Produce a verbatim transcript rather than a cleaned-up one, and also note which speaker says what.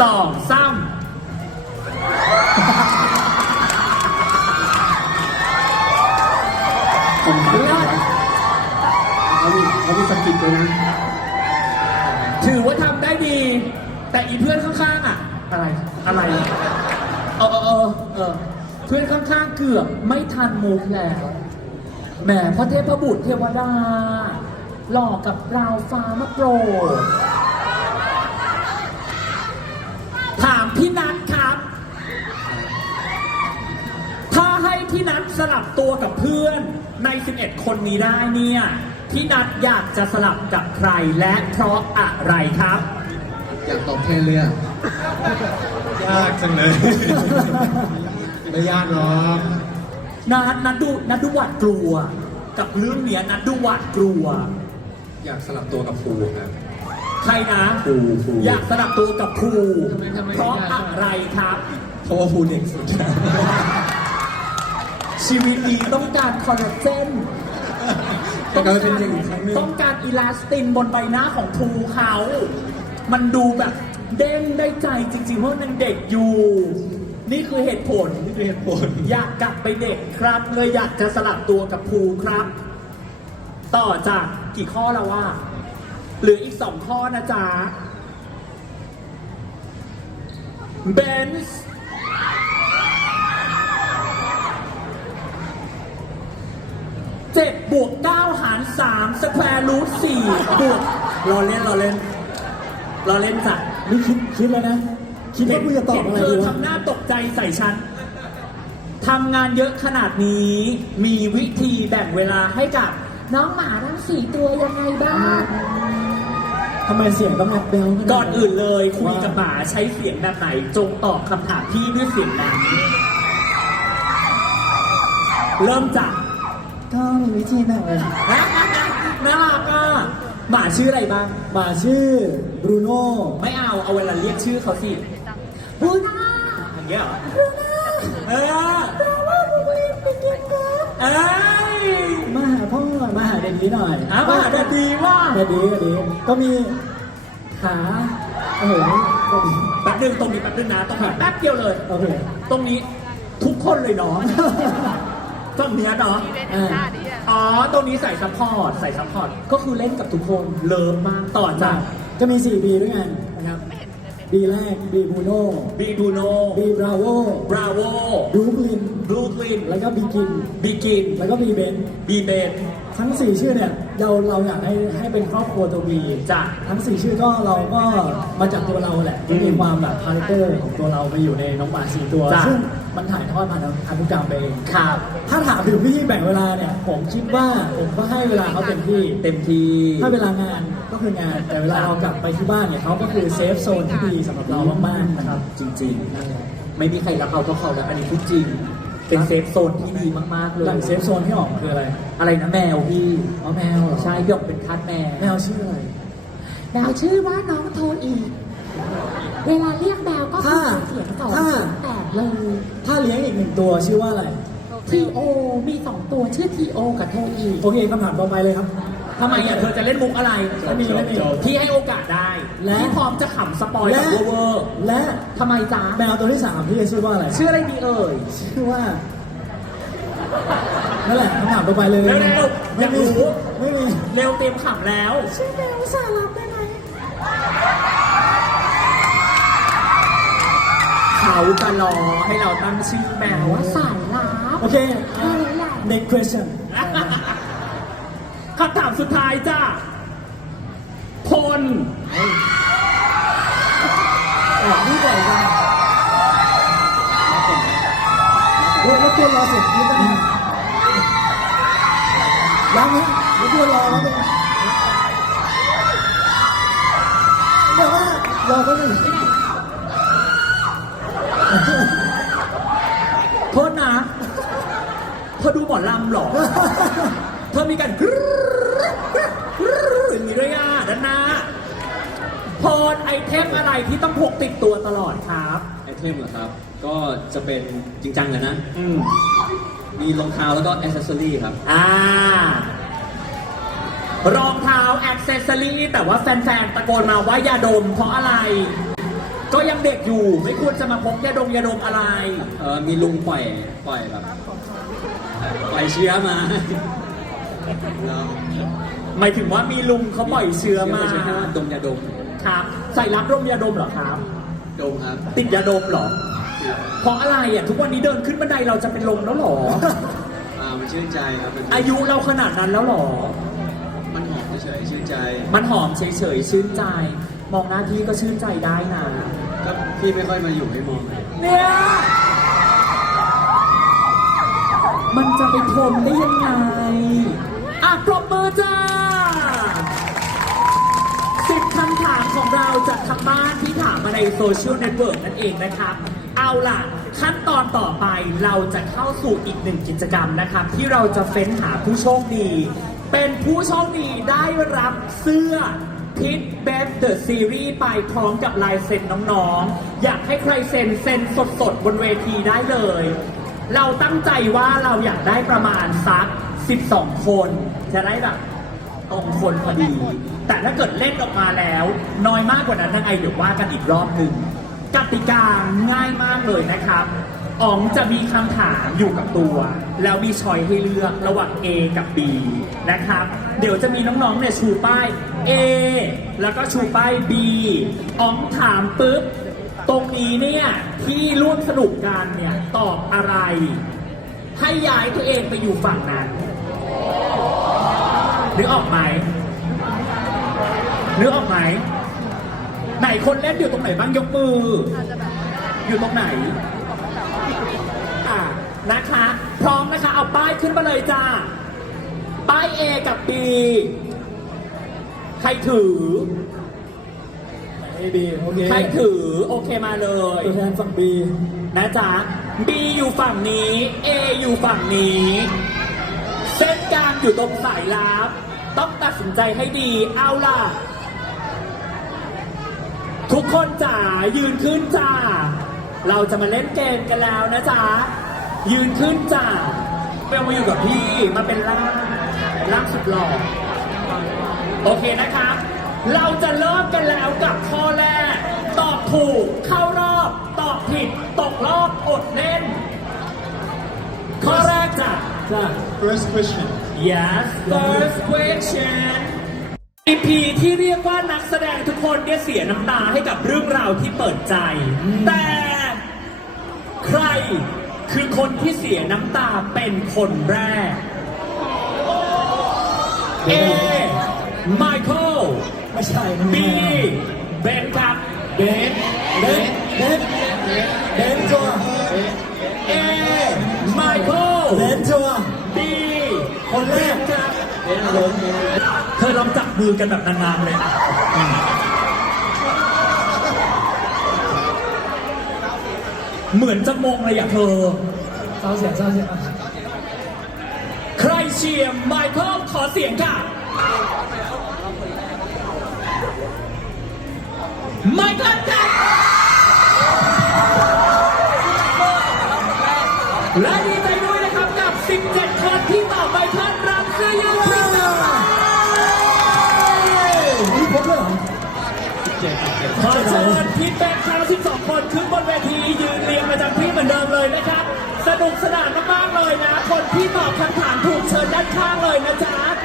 Speaker 1: สองสาม
Speaker 2: ผมเลือกเขามีเขามีสกิปด้วยนะ
Speaker 1: ถือว่าทำได้ดี แต่อีเพื่อนข้างๆอ่ะ อะไร อะไร เออเออเออเออเพื่อนข้างๆเกือบไม่ทันมุกแล้วแหมพระเทพบุตรเทวดา หล่อกับราวฟ้ามาโปรดถามพี่นัทครับ ถ้าให้พี่นัทสลับตัวกับเพื่อนในสิบเอ็ดคนนี้ได้เนี่ย พี่นัทอยากจะสลับกับใครและเพราะอะไรครับ
Speaker 2: อยากตอบแทนเลยอ่ะ
Speaker 3: ยากจังเลย ไม่ยากหรอก
Speaker 1: นัดนัดดูนัดดูหวาดกลัว กับเรื่องเนี้ยนัดดูหวาดกลัว
Speaker 3: อยากสลับตัวกับภูครับ
Speaker 1: ใครนะ
Speaker 3: ภูภู
Speaker 1: อยากสลับตัวกับภู
Speaker 2: ทำไมทำไม
Speaker 1: เพราะอะไรครับ
Speaker 3: เพราะว่าภูเด็กสุด
Speaker 1: ชีวิตนี้ต้องการคอลลาเจน
Speaker 3: แต่ก็เป็นอย่างอีกครั้งหนึง
Speaker 1: ต้องการอีลาสตินบนใบหน้าของภูเขา มันดูแบบเด้งได้ใจจริงๆเพราะมันเด็กอยู่ นี่คือเหตุผล
Speaker 3: นี่คือเหตุผล
Speaker 1: อยากกลับไปเด็กครับเลยอยากจะสลับตัวกับภูครับ ต่อจากกี่ข้อแล้วว่าเหลืออีกสองข้อนะจ๊ะเบนซ์เจ็ดบวกเก้าหารสามสแควร์รูทสี่บวกรอเล่นรอเล่นรอเล่นจ้ะ
Speaker 2: นี่คิดคิดแล้วนะ คิดว่ากูจะตอบอะไร
Speaker 1: เธ
Speaker 2: ดี
Speaker 1: อ
Speaker 2: วะ
Speaker 1: ทำหน้าตกใจใส่ฉัน ทำงานเยอะขนาดนี้ มีวิธีแบ่งเวลาให้กับน้องหมาทั้งสี่ตัวยังไงบ้าง
Speaker 2: ทำไมเสียงต้องแอบเบลขนาด
Speaker 1: ก่อนอื่นเลยคุยกับหมาใช้เสียงแบบไหน จงตอบคำถามพี่ด้วยเสียงนั้น เริ่มจาก
Speaker 2: ก็มีวิธีแบ่งเวลา
Speaker 1: น่ารักอ่ะหมาชื่ออะไรบ้าง
Speaker 2: หมาชื่อบรูโน่
Speaker 1: ไม่เอา เอาเวลาเรียกชื่อเขาสิบูน่าอย่างเงี้ยเหรอบูน่าเออเอ้ย
Speaker 2: มาหาพ่อมาหาเด็กนี้หน่อย
Speaker 1: อ่ะมาหาแดดดีว่า
Speaker 2: เด็กดีเด็กดีก็มีขาโอ้โหก็ดี
Speaker 1: แป๊บนึงตรงนี้แป๊บนึงนะต้องแป๊บเดียวเลย
Speaker 2: โอเค
Speaker 1: ตรงนี้ทุกคนเลยเนาะ ตรงเนี้ยเนาะ
Speaker 2: อ่า
Speaker 1: อ๋อ ตรงนี้ใส่ซัพพอร์ต ใส่ซัพพอร์ต ก็คือเล่นกับทุกคน เลิฟมาก ต่อจาก
Speaker 2: จะมีสี่บีด้วยกันนะครับบีแรกบีบรูโน่
Speaker 1: บีบูโน
Speaker 2: บีบราโว
Speaker 1: บราโว
Speaker 2: บรูคลิน
Speaker 1: บลูคลิน
Speaker 2: แล้วก็บีกิน
Speaker 1: บีกิน
Speaker 2: แล้วก็บีเบน
Speaker 1: บีเบน
Speaker 2: ทั้งสี่ชื่อเนี่ยเราเราอยากให้ให้เป็นครอบครัวตัวบี
Speaker 1: จ้ะ
Speaker 2: ทั้งสี่ชื่อก็เราก็มาจากตัวเราแหละที่มีความแบบคาแรคเตอร์ของตัวเราไปอยู่ในน้องหมาสี่ตัว
Speaker 1: จ้ะ
Speaker 2: ซึ่งมันถ่ายทอดผ่านพันธุกรรมไปเอง
Speaker 1: ครับ
Speaker 2: ถ้าถามถึงวิธีแบ่งเวลาเนี่ยผมคิดว่าผมก็ให้เวลาเขาเต็มที่
Speaker 1: เต็มที่
Speaker 2: ถ้าเวลางานก็คืองาน แต่เวลาเรากลับไปที่บ้านเนี่ยเขาก็คือเซฟโซนที่ดีสำหรับเรามากๆนะครับ
Speaker 1: จริงๆ ไม่มีใครรักเขาเท่าเขาแล้ว อันนี้พูดจริง เป็นเซฟโซนที่ดีมากๆ เลย
Speaker 2: หลังเซฟโซนที่ออกคืออะไร
Speaker 1: อะไรนะแมวพี่
Speaker 2: อ๋อแมวเหรอ
Speaker 1: ใช่ยกเป็นคัดแมว
Speaker 2: แมวชื่ออะไร
Speaker 4: แมวชื่อว่าน้องโทอีเวลาเรียกแมวก็คือเสียงสอง
Speaker 2: ถ้า
Speaker 4: เสียงแปดเลย
Speaker 2: ถ้าเลี้ยงอีกหนึ่งตัวชื่อว่าอะไร
Speaker 4: ทีโอมีสองตัวชื่อทีโอกับโทอี
Speaker 2: โอเคคำถามต่อไปเลยครับ
Speaker 1: ทำไมอ่ะเธอจะเล่นมุกอะไร
Speaker 2: ไม่มีไม่มี
Speaker 1: พี่ให้โอกาสได้
Speaker 2: และ
Speaker 1: พี่พร้อมจะขำสปอย
Speaker 2: และ
Speaker 1: แบบเวอร์
Speaker 2: และ
Speaker 1: ๆทำไมจ๊ะ
Speaker 2: แมวตัวที่สามพี่จะชื่อว่าอะไร
Speaker 1: ชื่ออะไรดีเอ่ย
Speaker 2: ชื่อว่านั่นแหละคำถามต่อไปเลย
Speaker 1: เร็วๆอยากรู้
Speaker 2: ไม่มี
Speaker 1: เร็วเต็มขำแล้ว
Speaker 4: ชื่อแมวสารับได้ไหม
Speaker 1: เขาจะรอให้เราตั้งชื่อแมว
Speaker 4: ว่าสายลับ
Speaker 2: โอเค
Speaker 4: แค่นั้นแหละ
Speaker 2: next question
Speaker 1: คำถามสุดท้ายจ้ะพล
Speaker 2: อ่ะนี่ก่อนกันโอ้ยแล้วตัวรอเสร็จนี่ตั้งยังฮะแล้วตัวรอแล้วเป็นเดี๋ยวว่ารอก็ไม่
Speaker 1: โทษนะเธอดูหมอลำเหรอ เธอมีการกรึ๊ดกรึ๊ดกรึ๊ดอย่างนี้ด้วยอ่ะด้านหน้าพลไอเทมอะไรที่ต้องพกติดตัวตลอดครับ
Speaker 3: ไอเทมเหรอครับ ก็จะเป็นจริงจังเลยนะ
Speaker 1: อืม
Speaker 3: มีรองเท้าแล้วก็อ c เซสซอรี่ครับ
Speaker 1: อ่ารองเท้าแอ c เซสซอรี่แต่ว่าแฟนๆตะโกนมาว่ายาดมเพราะอะไรก็ยังเด็กอยู่ไม่ควรจะมาพกยาดมยาดมอะไร
Speaker 5: เออมีลุงปล่อยปล่อยแบบปล่อยเชื้อมา
Speaker 1: หมายถึงว่ามีลุงเขาปล่อยเชื้อมา
Speaker 5: ใช้คำว่าดมยาดม
Speaker 1: ครับใส่รับดมยาดมเหรอครับ
Speaker 5: ดมครับ
Speaker 1: ติดยาดมเหรอ เพราะอะไรอ่ะทุกวันนี้เดินขึ้นบันไดเราจะเป็นลมแล้วเหรอ
Speaker 5: อ่ามันชื่นใจครับมัน
Speaker 1: อายุเราขนาดนั้นแล้วเหรอ
Speaker 5: มันหอมเฉยๆชื่นใจ
Speaker 1: มันหอมเฉยๆชื่นใจ มองหน้าพี่ก็ชื่นใจได้นะ
Speaker 5: ก็พี่ไม่ค่อยมาอยู่ให้มองเลย
Speaker 1: เนี่ยมันจะไปทนได้ยังไงอ่ะปรบมือจ้าสิบคำถามของเราจากทางบ้านที่ถามมาในโซเชียลเน็ตเวิร์กนั่นเองนะครับ เอาล่ะ ขั้นตอนต่อไปเราจะเข้าสู่อีกหนึ่งกิจกรรมนะครับ ที่เราจะเฟ้นหาผู้โชคดี เป็นผู้โชคดีได้รับเสื้อพิทเบฟเดอะซีรีส์ไปพร้อมกับลายเซ็นน้องๆ อยากให้ใครเซ็นเซ็นสดๆ บนเวทีได้เลย เราตั้งใจว่าเราอยากได้ประมาณสัก สิบสอง คน จะได้แบบตรงคนพอดี แต่ถ้าเกิดเล่นออกมาแล้ว น้อยมากกว่านั้นยังไงเดี๋ยวว่ากันอีกรอบหนึ่งกติกาง่ายมากเลยนะครับอ๋องจะมีคำถามอยู่กับตัว แล้วมีช้อยให้เลือกระหว่าง A กับ B นะครับ เดี๋ยวจะมีน้องๆเนี่ยชูป้าย A แล้วก็ชูป้าย B อ๋องถามปุ๊บ ตรงนี้เนี่ยที่ร่วมสนุกกันเนี่ยตอบอะไร ให้ย้ายตัวเองไปอยู่ฝั่งนั้นนึกออกไหมนึกออกไหมไหนคนเล่นอยู่ตรงไหนบ้างยกมือ อยู่ตรงไหนอ่ะนะคะ พร้อมนะคะเอาป้ายขึ้นมาเลยจ้าป้าย A กับ B ใครถือ
Speaker 2: เอบีโอเค
Speaker 1: ใครถือโอเคมาเลย
Speaker 2: ตัวแทนฝั่งบี
Speaker 1: นะจ๊ะ B อยู่ฝั่งนี้ A อยู่ฝั่งนี้ เส้นกลางอยู่ตรงสายลับ ต้องตัดสินใจให้ดี เอาล่ะ ทุกคนจ๋ายืนขึ้นจ้า เราจะมาเล่นเกมกันแล้วนะจ๊ะ ยืนขึ้นจ้าเปลมาอยู่กับพี่ มาเป็นล่างล่างสุดหล่อ โอเคนะครับ เราจะเริ่มกันแล้วกับข้อแรก ตอบถูกเข้ารอบ ตอบผิดตกรอบอดเล่น ข้อแรกจ้ะ
Speaker 2: จ้า
Speaker 3: first question
Speaker 1: yes first question อี พี ที่เรียกว่านักแสดงทุกคนเนี่ยเสียน้ำตาให้กับเรื่องราวที่เปิดใจ แต่ใครคือคนที่เสียน้ำตาเป็นคนแรก A Michael
Speaker 2: ไม่ใช่มัน
Speaker 1: B เบนครับเบน
Speaker 2: เบนเบนเบนจัว
Speaker 1: A Michael
Speaker 2: เบนจัว
Speaker 1: B
Speaker 2: คนแรก
Speaker 1: เบนครับเธอลองจับมือกันแบบนานๆเลย เหมือนจะมงเลยอ่ะเธอ
Speaker 2: เศร้าเสียงเศร้าเสียงอ่ะ
Speaker 1: ใครเชียร์ไมเคิลขอเสียงค่ะไมเคิลค่ะและดีใจด้วยนะครับกับ สิบเจ็ด คนที่ตอบไมเคิลรับเสื้อยืดพรีเมียม
Speaker 2: นี่พบเลยเหรอ
Speaker 1: ขอเชิญพี่เป็ดทั้งสิบสอง คนขึ้นบนเวทียืนเรียงประจำที่เหมือนเดิมเลยนะครับ สนุกสนานมากๆเลยนะ คนที่ตอบคำถามถูกเชิญด้านข้างเลยนะจ๊ะ